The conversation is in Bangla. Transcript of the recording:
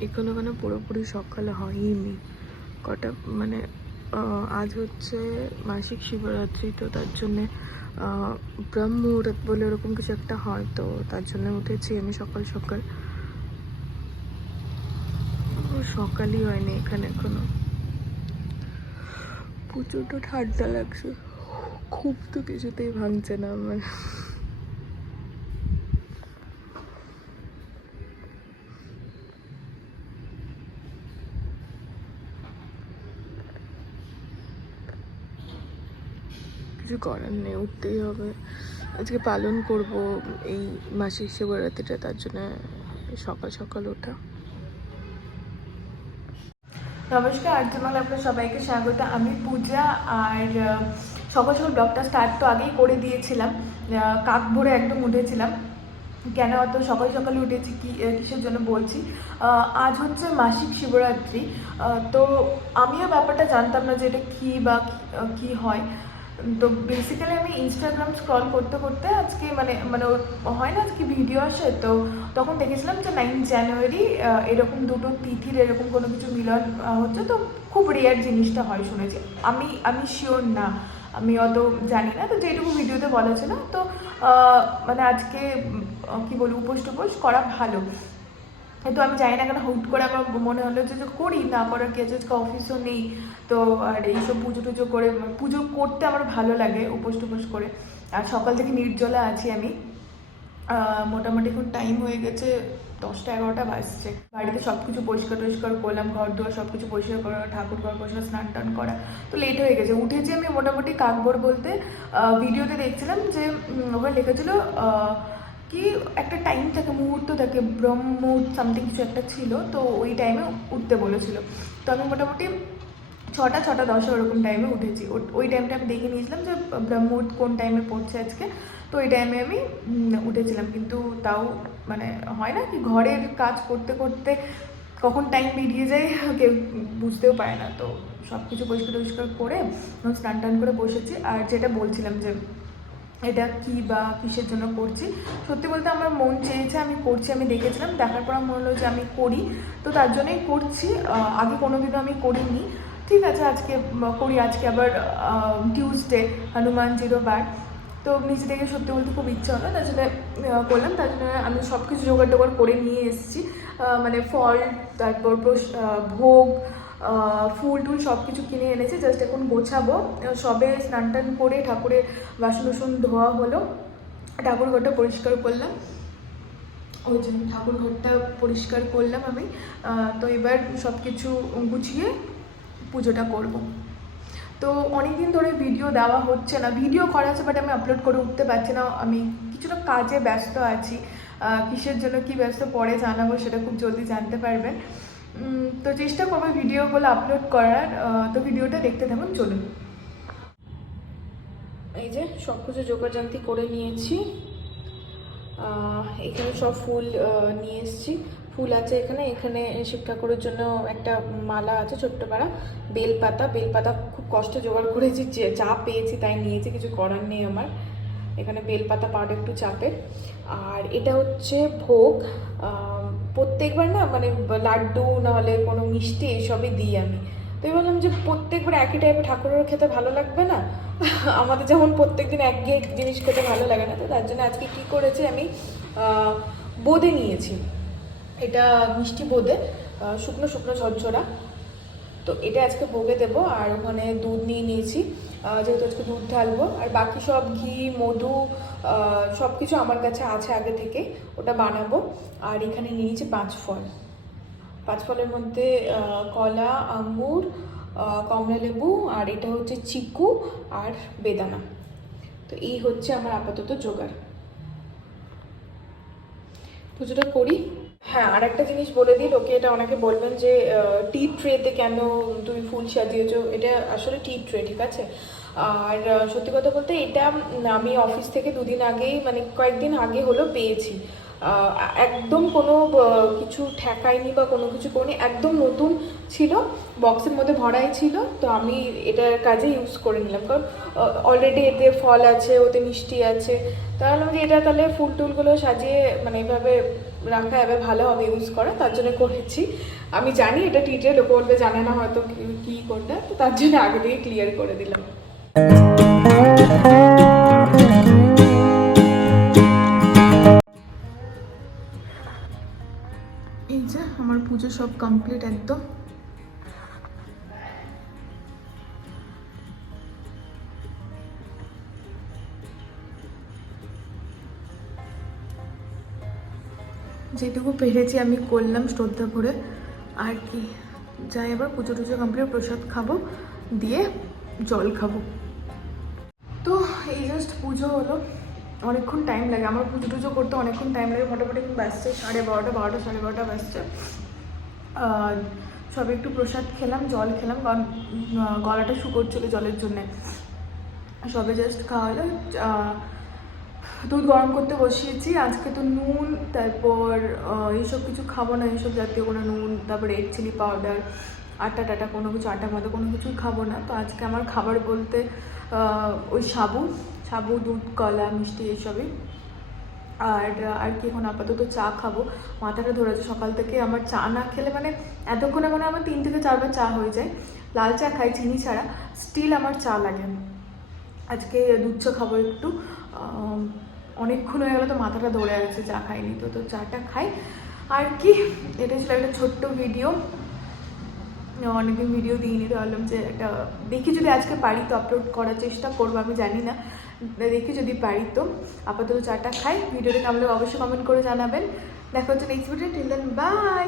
এখানে ওখানে পুরোপুরি সকাল হয়নি কটা মানে আজ হচ্ছে মাসিক শিবরাত্রি তো তার জন্যে আহ, ব্রহ্ম মুহূর্ত বলে ওরকম কিছু একটা হয় তো তার জন্য উঠেছি আমি সকাল সকাল। সকালই হয়নি এখানে এখনও। প্রচণ্ড ঠান্ডা লাগছে। খুব তো কিছুতেই ভাঙছে না আমার। কিছু করার নেই, উঠতেই হবে। আজকে পালন করব এই মাসিক শিবরাত্রিটা, তার জন্য সকাল সকাল ওঠা। নমস্কার, আর্যমাল, আপনার সবাইকে স্বাগত। আমি পূজা আর সকাল সকাল ব্লগটা স্টার্ট তো আগেই করে দিয়েছিলাম। কাক ভরে একদম উঠেছিলাম। কেন অত সকাল সকালে উঠেছি, কি কিসের জন্য বলছি? আজ হচ্ছে মাসিক শিবরাত্রি। তো আমিও ব্যাপারটা জানতাম না যে এটা কী বা কি হয়। তো বেসিক্যালি আমি ইনস্টাগ্রাম স্ক্রল করতে করতে আজকে মানে মানে হয় না আজকে ভিডিও আসে, তো তখন দেখেছিলাম যে নাইন জানুয়ারি এরকম দুটো তিথির এরকম কোনো কিছু মিলন হচ্ছে, তো খুব রেয়ার জিনিসটা হয় শুনেছি। আমি আমি শিওর না, আমি অত জানি না, তো যেটুকু ভিডিওতে বলা ছিল তো মানে আজকে কি বলি উপোস টুপোস করা ভালো। তো আমি জানি না কেন হুট করে আমার মনে হলো যে করি না করার কি আছে? অফিসও নেই। তো আর এইসব পুজো টুজো করে পুজো করতে আমার ভালো লাগে উপোস টুপোস করে। আর সকাল থেকে নির্জলা আছি আমি। মোটামুটি এখন টাইম হয়ে গেছে দশটা এগারোটা বাজছে। বাড়িতে সব কিছু পরিষ্কার টরিষ্কার করলাম ঘর দুয়ার সব কিছু পরিষ্কার করা ঠাকুর ঘর পরিষ্কার স্নান টান করা। তো লেট হয়ে গেছে। উঠেছি আমি মোটামুটি কাকবর বলতে। ভিডিওতে দেখছিলাম যে ওখানে লেখেছিল আহ, কি একটা টাইম থাকে, মুহূর্ত থাকে, ব্রহ্ম সামথিং কিছু একটা ছিল, তো ওই টাইমে উঠতে বলেছিল। তো আমি মোটামুটি ছটা ছটা, দশে ওরকম টাইমে উঠেছি। ওই টাইমটা আমি দেখে নিয়েছিলাম যে ব্রহ্মুট কোন টাইমে পড়ছে আজকে, তো ওই টাইমে আমি উঠেছিলাম। কিন্তু তাও মানে হয় না কি ঘরের কাজ করতে করতে কখন টাইম বেরিয়ে যায়, কেউ বুঝতেও পারে না। তো সব কিছু পরিষ্কার টরিষ্কার করে স্নান টান করে বসেছি। আর যেটা বলছিলাম যে এটা কি বা কিসের জন্য করছি। সত্যি বলতে আমার মন চেয়েছে, আমি করছি, আমি দেখেছিলাম, দেখার পর আমার মনে হলো যে আমি করি। তো তার জন্যই করছি আগে কোনোদিনও আমি করিনি। ঠিক আছে, আজকে করি, আজকে আবার টিউসডে হনুমানজিরও বার। তো নিজে থেকে সত্যি বলতে খুব ইচ্ছা হলো, তার জন্য করলাম। তার জন্য আমি সব কিছু জোগাড় টোগাড় করে নিয়ে এসেছি। মানে ফল, তারপর ভোগ ফুল টুল সব কিছু কিনে এনেছি জাস্ট এখন গোছাবো। সবে স্নান টান করে ঠাকুরের বাসন বাসন ধোয়া হলো। ঠাকুর ঘরটা পরিষ্কার করলাম। ওই জন্য ঠাকুর ঘরটা পরিষ্কার করলাম আমি। তো এবার সব কিছু গুছিয়ে পুজোটা করব। তো অনেক দিন ধরে ভিডিও দেওয়া হচ্ছে না। ভিডিও করা আছে বাট আমি আপলোড করে উঠতে পারছি না। আমি কিছুটা কাজে ব্যস্ত আছি। কিসের জন্য কি ব্যস্ত পরে জানাব সেটা খুব জলদি জানতে পারবেন। তো চেষ্টা করব ভিডিওগুলো আপলোড করার। তো ভিডিওটা দেখতে থাকুন, চলুন। এই যে সব কিছু যোগাযান্তি করে নিয়েছি। এখানে সব ফুল নিয়ে এসেছি। ফুল আছে এখানে। এখানে শিব ঠাকুরের জন্য একটা মালা আছে ছোট্ট পাড়া বেলপাতা। বেলপাতা খুব কষ্ট জোগাড় করেছি, যে যা পেয়েছি তাই নিয়েছি, কিছু করার নেই আমার। এখানে বেলপাতা পাওয়াটা একটু চাপে আর এটা হচ্ছে ভোগ। প্রত্যেকবার না মানে লাড্ডু নাহলে কোনো মিষ্টি এইসবই দিই আমি। তো এই বললাম যে প্রত্যেকবার একই টাইপের ঠাকুরের খেতে ভালো লাগবে না? আমাদের যেমন প্রত্যেক প্রত্যেকদিন একঘেয়ে জিনিস খেতে ভালো লাগে না, তো তার জন্য আজকে কি করেছি আমি বোঁদে নিয়েছি। এটা মিষ্টি বোঁদে শুকনো শুকনো ঝরঝরা। তো এটা আজকে ভোগে দেবো, আর ওখানে দুধ নিয়ে নিয়েছি যেহেতু আজকে দুধ ঢালবো। আর বাকি সব ঘি, মধু সব কিছু আমার কাছে আছে আগে থেকে, ওটা বানাবো। আর এখানে নিয়েছি পাঁচ ফল। পাঁচ ফলের মধ্যে কলা, আঙ্গুর কমলা লেবু আর এটা হচ্ছে চিকু আর বেদানা। তো এই হচ্ছে আমার আপাতত জোগাড়। পুজোটা করি। হ্যাঁ আর একটা জিনিস বলে দিই, লোকে এটা অনেকে বলবেন যে টি ট্রেতে কেন তুমি ফুল সাজিয়েছো? এটা আসলে টি ট্রে ঠিক আছে? আর সত্যি কথা বলতে এটা আমি অফিস থেকে দুদিন আগেই মানে কয়েকদিন আগে হলো পেয়েছি। একদম কোনো কিছু ঠেকায়নি বা কোনো কিছু করিনি, একদম নতুন ছিল বক্সের মধ্যে ভরাই ছিল, তো আমি এটার কাজে ইউজ করে নিলাম। কারণ অলরেডি এতে ফল আছে, ওতে মিষ্টি আছে তাহলে যে এটা তাহলে ফুল টুলগুলো সাজিয়ে মানে এইভাবে রাখা যাবে ভালো হবে ইউজ করা, তার জন্য করেছি। আমি জানি এটা টিটে লোক বলবে জানে না হয়তো কি- কি কোনটা, তো তার জন্য আগে থেকে ক্লিয়ার করে দিলাম। পুজো সব কমপ্লিট একদম। যেটুকু পেরেছি আমি করলাম শ্রদ্ধা করে। আর কি, যাই এবার পুজো টুজো কমপ্লিট প্রসাদ খাব, দিয়ে জল খাব। তো এই জাস্ট পুজো হলো। অনেকক্ষণ টাইম লাগে, আমার পুজো টুজো করতে অনেকক্ষণ টাইম লাগে মোটামুটি বাজছে সাড়ে বারোটা বারোটা, সাড়ে বারোটা আর সবে একটু প্রসাদ খেলাম, জল খেলাম, কারণ গলাটা শুকোচ্ছিলো জলের জন্যে। সবে জাস্ট খাওয়া হলো দুধ গরম করতে বসিয়েছি, আজকে তো নুন, তারপর এইসব কিছু খাব না, এইসব জাতীয় কোনো নুন, তারপর রেড চিলি পাউডার আটা টাটা কোনো কিছু, আটা মাদা কোনো কিছুই খাব না। তো আজকে আমার খাবার বলতে ওই সাবু সাবু, দুধ, কলা, মিষ্টি, এইসবই। আর আর কি এখন আপাতত চা খাব। মাথাটা ধরেছে সকাল থেকে আমার চা না খেলে মানে এতক্ষণে মানে আমার তিন থেকে চারবার চা হয়ে যায়। লাল চা খাই, চিনি ছাড়া। স্টিল আমার চা লাগে আজকে দুধ চা খাব একটু। অনেকক্ষণ হয়ে গেলো তো মাথাটা ধরে আছে, চা খাইনি। তো তো চাটা খাই। আর কি, এটা ছিল একটা ছোট্ট ভিডিও অনেকদিন ভিডিও দিইনি ভাবলাম যে একটা দেখি যদি আজকে পারি তো আপলোড করার চেষ্টা করব, আমি জানি না। দেখি যদি পারি তো। আপাতত চাটা খাই ভিডিওটা কেমন অবশ্যই কমেন্ট করে জানাবেন। দেখা হচ্ছে next video till then bye